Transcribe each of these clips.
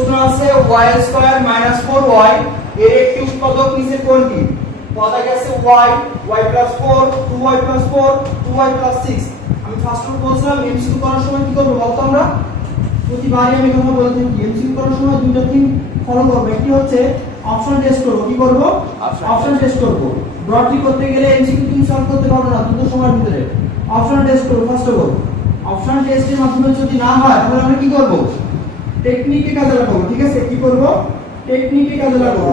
প্রশ্ন আছে y square minus 4y এর একটি উৎপাদক নিচে কোনটি? কথা গেছে y, y plus 4, 2y plus 4, 2y plus 6। আমি ফার্স্ট অফ বলছিলাম এমসিকিউ করার সময় কি করব বলতো আমরা? প্রতিবারই আমি কথা বলতে থাকি এমসিকিউ করার সময় দুটো থিং ফলো করব। একটি হচ্ছে অপশন টেস্ট করব। কি করব? অপশন টেস্ট করব। ব্রডলি করতে গেলে এমসিকিউ তুমি সলভ করতে পারবে না দ্রুত সময়ের ভিতরে। অপশন টেস্ট করব ফার্স্ট অফ অল। অপশন টেস্টের মাধ্যমে যদি না হয় তাহলে আমরা কি করব? টেকনিকে কাজে লাগাবো। ঠিক আছে? কি করব? টেকনিকে কাজে লাগাবো,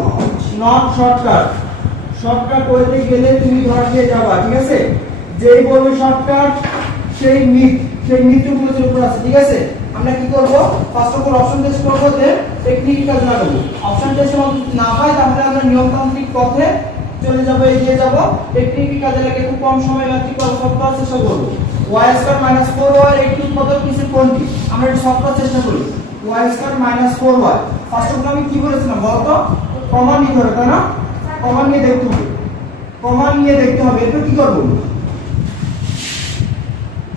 নট শর্টকাট। শর্টকাট করতে গেলে তুমি ধরা খেয়ে যাবা। ঠিক আছে? যেই বলবে শর্টকাট সেই মিথ্যে উপরের উপর আছে। ঠিক আছে? আমরা কি করব? First of all option test করব, দেন টেকনিকে কাজে লাগাবো। অপশন টেস্টের মধ্যে যদি না হয় তাহলে আমরা নিয়মতান্ত্রিক পথে চলে যাব, এগিয়ে যাব। টেকনিকে কাজে লাগিয়ে খুব কম সময়ে ম্যাথটি সলভ করার চেষ্টা করব। y স্কয়ার মাইনাস 4y এর একটি উৎপাদক নিচে কোনটি? আমরা এটা সলভ করার চেষ্টা করি। y square minus 4y first of all আমি কি বলেছিলাম বলতো? কমন নিতে হবে, তাই না? কমন নিয়ে দেখতে হবে, কমন নিয়ে দেখতে হবে। এরপর কি করব?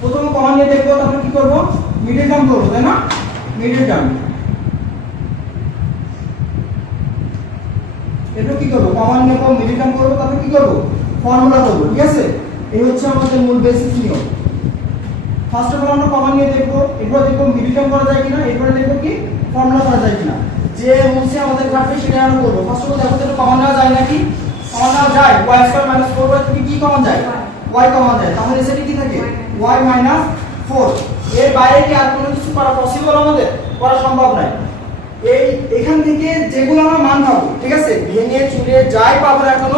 প্রথমে কমন নিয়ে দেখব, তারপর কি করব? মিডল টার্ম করব, তাই না? Middle term. এরপর কি করব? কমন নিয়ে করব, মিডল টার্ম করব, তারপর কি করব? ফর্মুলা করব। ঠিক আছে? এই হচ্ছে আমাদের মূল বেসিক নিয়ম। ফার্স্ট অফ অল আমরা কমন নিয়ে দেখব, এরপর দেখব মিডল টার্ম করা যায় কিনা, এরপর দেখব কি ফর্মুলা করা যায় কিনা। যে রুলসে আমাদের কাটবে সেটা আমরা করব। ফার্স্ট অফ অল দেখো তো কমন নেওয়া যায় নাকি? কমন নেওয়া যায়। y স্কয়ার মাইনাস 4y থেকে কি কমন যায়? y কমন যায়। তাহলে সেটা কি থাকে? y minus 4। এর বাইরে কি আর কোনো কিছু করা পসিবল আমাদের? করা সম্ভব নয়। এখান থেকে যেগুলো আমরা মান পাবো, ঠিক আছে, ভেঙে চুরে যাই পাবো না কেন,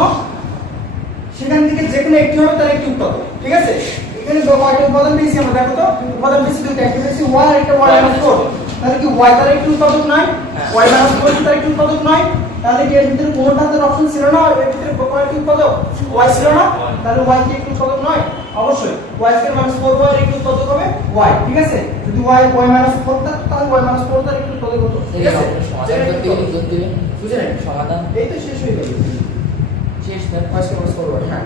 সেখান থেকে যে কোনো একটি হবে তার একটি উৎপাদক। ঠিক আছে? এখানে কয়টা উপাদান পেয়েছি আমরা? দেখো তো উপাদান পেয়েছি দুটো, একটা পেয়েছি y আর একটা y মাইনাস 4। তাহলে কি y তার একটি উৎপাদক নয়? y মাইনাস 4 তার একটি উৎপাদক নয়? তাহলে কি এর ভিতরে কোনটাতে অপশন ছিল না? এর ভিতরে কয়টি উৎপাদক? y ছিল না? তাহলে y কি একটি উৎপাদক নয়? অবশ্যই y স্কয়ার মাইনাস 4y এর একটি উৎপাদক হবে y। ঠিক আছে? যদি y মাইনাস 4 থাকে তাহলে y মাইনাস 4 তার একটি উৎপাদক হতো। ঠিক আছে? সমাধান করতে গেলে কি করতে হবে? বুঝলেন? সমাধান এই তো শেষ হয়ে গেল। শেষ না? y square minus 4y। হ্যাঁ।